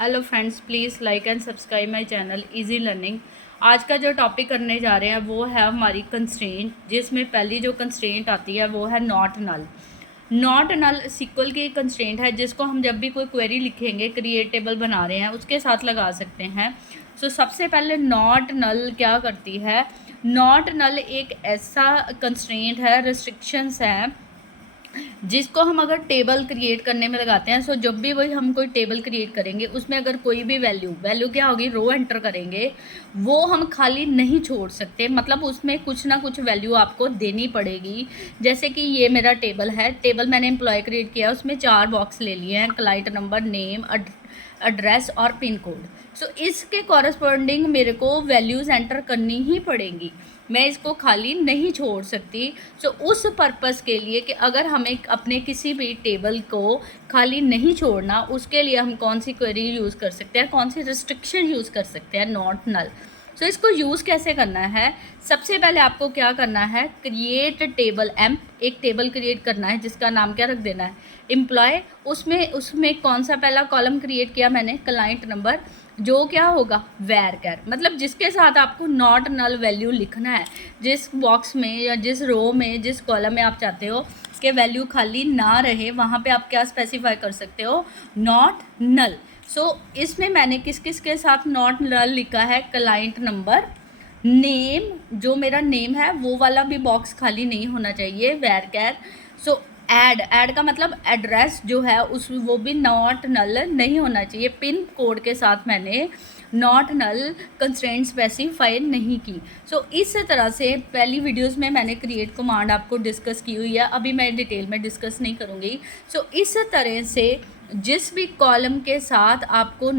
Hello friends, please like and subscribe my channel easy learning. आज का जो topic करने जा रहे हैं वो है हमारी कंस्ट्रेंट, जिसमें पहली जो कंस्ट्रेंट आती है वो है not null. Not null SQL की कंस्ट्रेंट है जिसको हम जब भी कोई क्वेरी लिखेंगे, क्रिएट टेबल बना रहे हैं, उसके साथ लगा सकते हैं। सबसे पहले नॉट नल क्या करती है? नॉट नल एक ऐसा कंस्ट्रेंट है, रिस्ट्रिक्शंस है, जिसको हम अगर टेबल क्रिएट करने में लगाते हैं। जब भी वही हम कोई टेबल क्रिएट करेंगे उसमें अगर कोई भी वैल्यू क्या होगी, रो एंटर करेंगे, वो हम खाली नहीं छोड़ सकते। मतलब उसमें कुछ ना कुछ वैल्यू आपको देनी पड़ेगी। जैसे कि ये मेरा टेबल है, टेबल मैंने एम्प्लॉय क्रिएट किया, उसमें 4 बॉक्स ले लिए हैं, क्लाइंट नंबर, नेम, एड्रेस और पिन कोड। इसके कॉरस्पॉन्डिंग मेरे को वैल्यूज़ एंटर करनी ही पड़ेंगी, मैं इसको खाली नहीं छोड़ सकती। उस पर्पस के लिए कि अगर हमें अपने किसी भी टेबल को खाली नहीं छोड़ना, उसके लिए हम कौन सी क्वेरी यूज़ कर सकते हैं, कौन सी रिस्ट्रिक्शन यूज़ कर सकते हैं, नॉट नल। इसको यूज़ कैसे करना है? सबसे पहले आपको क्या करना है, क्रिएट टेबल एम्प, एक टेबल क्रिएट करना है जिसका नाम क्या रख देना है, एम्प्लॉय। उसमें कौन सा पहला कॉलम क्रिएट किया मैंने, क्लाइंट नंबर, जो क्या होगा, वेर कैर, मतलब जिसके साथ आपको नॉट नल वैल्यू लिखना है। जिस बॉक्स में या जिस रो में, जिस कॉलम में आप चाहते हो कि वैल्यू खाली ना रहे, वहाँ पे आप क्या स्पेसिफाई कर सकते हो, नॉट नल। इसमें मैंने किस किस के साथ नॉट नल लिखा है, क्लाइंट नंबर, नेम, जो मेरा नेम है वो वाला भी बॉक्स खाली नहीं होना चाहिए, वेर कैर। ऐड का मतलब एड्रेस जो है वो भी नॉट नल नहीं होना चाहिए। पिन कोड के साथ मैंने नॉट नल कंस्ट्रेंट स्पेसिफाई नहीं की। इस तरह से पहली वीडियोस में मैंने क्रिएट कमांड आपको डिस्कस की हुई है, अभी मैं डिटेल में डिस्कस नहीं करूँगी। इस तरह से जिस भी कॉलम के साथ आपको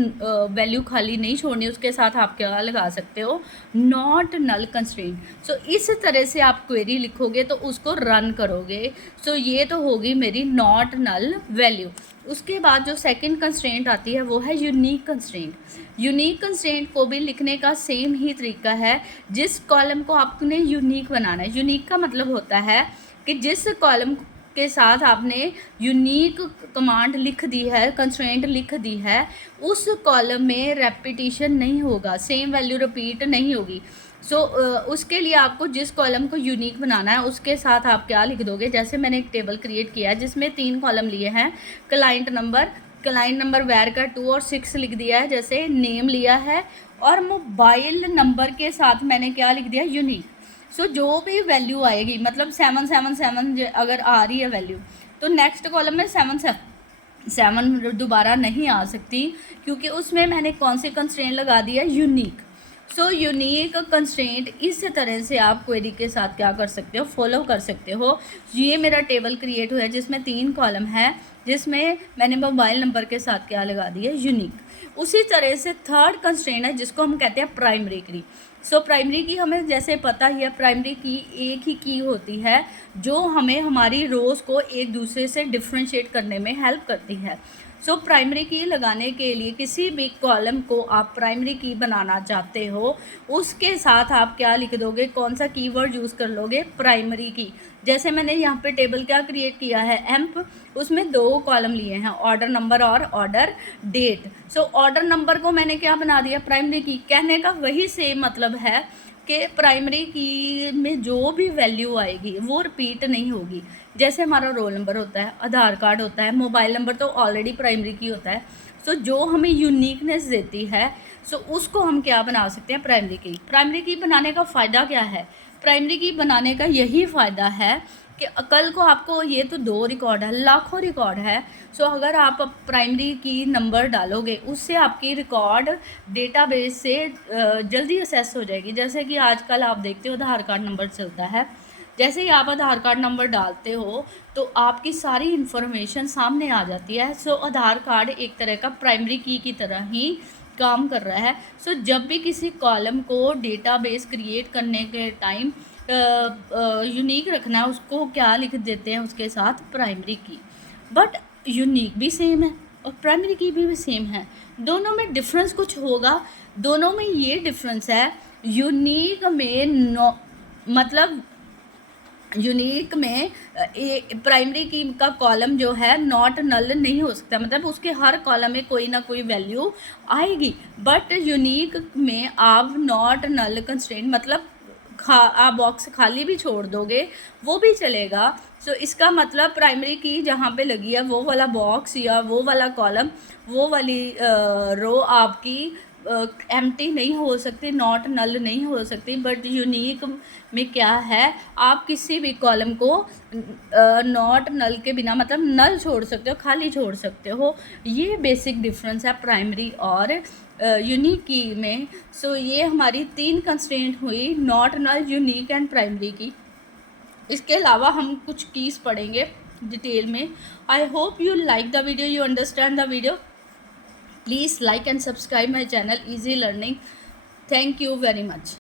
वैल्यू खाली नहीं छोड़नी, उसके साथ आप क्या लगा सकते हो, नॉट नल कंस्ट्रेंट। इस तरह से आप क्वेरी लिखोगे तो उसको रन करोगे। ये तो होगी मेरी नॉट नल वैल्यू। उसके बाद जो सेकंड कंस्ट्रेंट आती है वो है यूनिक कंस्ट्रेंट। यूनिक कंस्ट्रेंट को भी लिखने का सेम ही तरीका है। जिस कॉलम को आपने यूनिक बनाना है, यूनिक का मतलब होता है कि जिस कॉलम के साथ आपने यूनिक कमांड लिख दी है, कंस्ट्रेंट लिख दी है, उस कॉलम में रेपिटेशन नहीं होगा, सेम वैल्यू रिपीट नहीं होगी। उसके लिए आपको जिस कॉलम को यूनिक बनाना है उसके साथ आप क्या लिख दोगे, जैसे मैंने एक टेबल क्रिएट किया है जिसमें 3 कॉलम लिए हैं, क्लाइंट नंबर वेर का 2 और 6 लिख दिया है, जैसे नेम लिया है, और मोबाइल नंबर के साथ मैंने क्या लिख दिया, यूनिक। जो भी वैल्यू आएगी, मतलब 777 अगर आ रही है वैल्यू, तो नेक्स्ट कॉलम में 7 दोबारा नहीं आ सकती, क्योंकि उसमें मैंने कौन सी कंस्ट्रेंट लगा दी है, यूनिक। यूनिक कंस्ट्रेंट इस तरह से आप क्वेरी के साथ क्या कर सकते हो, फॉलो कर सकते हो। ये मेरा टेबल क्रिएट हुआ है जिसमें 3 कॉलम है, जिसमें मैंने मोबाइल नंबर के साथ क्या लगा दी है, यूनिक। उसी तरह से थर्ड कंस्ट्रेंट है जिसको हम कहते हैं प्राइमरी की। प्राइमरी की हमें जैसे पता ही है, प्राइमरी की एक ही की होती है जो हमें हमारी रोज़ को एक दूसरे से डिफ्रेंशिएट करने में हेल्प करती है। प्राइमरी की लगाने के लिए किसी भी कॉलम को आप प्राइमरी की बनाना चाहते हो, उसके साथ आप क्या लिख दोगे, कौन सा कीवर्ड यूज़ कर लोगे, प्राइमरी की। जैसे मैंने यहाँ पे टेबल क्या क्रिएट किया है, एम्प, उसमें 2 कॉलम लिए हैं, ऑर्डर नंबर और ऑर्डर डेट। ऑर्डर नंबर को मैंने क्या बना दिया, प्राइमरी की। कहने का वही सेम मतलब है कि प्राइमरी की में जो भी वैल्यू आएगी वो रिपीट नहीं होगी। जैसे हमारा रोल नंबर होता है, आधार कार्ड होता है, मोबाइल नंबर तो ऑलरेडी प्राइमरी की होता है। जो हमें यूनिकनेस देती है, उसको हम क्या बना सकते हैं, प्राइमरी की। प्राइमरी की बनाने का फ़ायदा क्या है? प्राइमरी की बनाने का यही फ़ायदा है कि कल को आपको, ये तो 2 रिकॉर्ड है, लाखों रिकॉर्ड है। अगर आप प्राइमरी की नंबर डालोगे, उससे आपकी रिकॉर्ड डेटाबेस से जल्दी असेस हो जाएगी। जैसे कि आजकल आप देखते हो आधार कार्ड नंबर चलता है, जैसे ही आप आधार कार्ड नंबर डालते हो तो आपकी सारी इन्फॉर्मेशन सामने आ जाती है। आधार कार्ड एक तरह का प्राइमरी की तरह ही काम कर रहा है। जब भी किसी कॉलम को डेटाबेस क्रिएट करने के टाइम यूनिक रखना है, उसको क्या लिख देते हैं उसके साथ, प्राइमरी की। बट यूनिक भी सेम है और प्राइमरी की भी सेम है, दोनों में डिफरेंस कुछ होगा। दोनों में ये डिफरेंस है, यूनिक में मतलब यूनिक में प्राइमरी की का कॉलम जो है नॉट नल नहीं हो सकता, मतलब उसके हर कॉलम में कोई ना कोई वैल्यू आएगी। बट यूनिक में आप नॉट नल कंस्ट्रेंट मतलब आप बॉक्स खाली भी छोड़ दोगे वो भी चलेगा। सो इसका मतलब प्राइमरी की जहाँ पे लगी है वो वाला बॉक्स या वो वाला कॉलम, वो वाली रो आपकी एम्प्टी नहीं हो सकती, नॉट नल नहीं हो सकती। बट यूनिक में क्या है, आप किसी भी कॉलम को नॉट नल के बिना मतलब नल छोड़ सकते हो, खाली छोड़ सकते हो। ये बेसिक डिफरेंस है प्राइमरी और यूनिक की में। सो ये हमारी 3 कंस्ट्रेंट हुई, not null, unique and primary की। इसके अलावा हम कुछ कीज पढ़ेंगे डिटेल में। I hope you like the video, you understand the video. Please like and subscribe my channel Easy Learning. Thank you very much.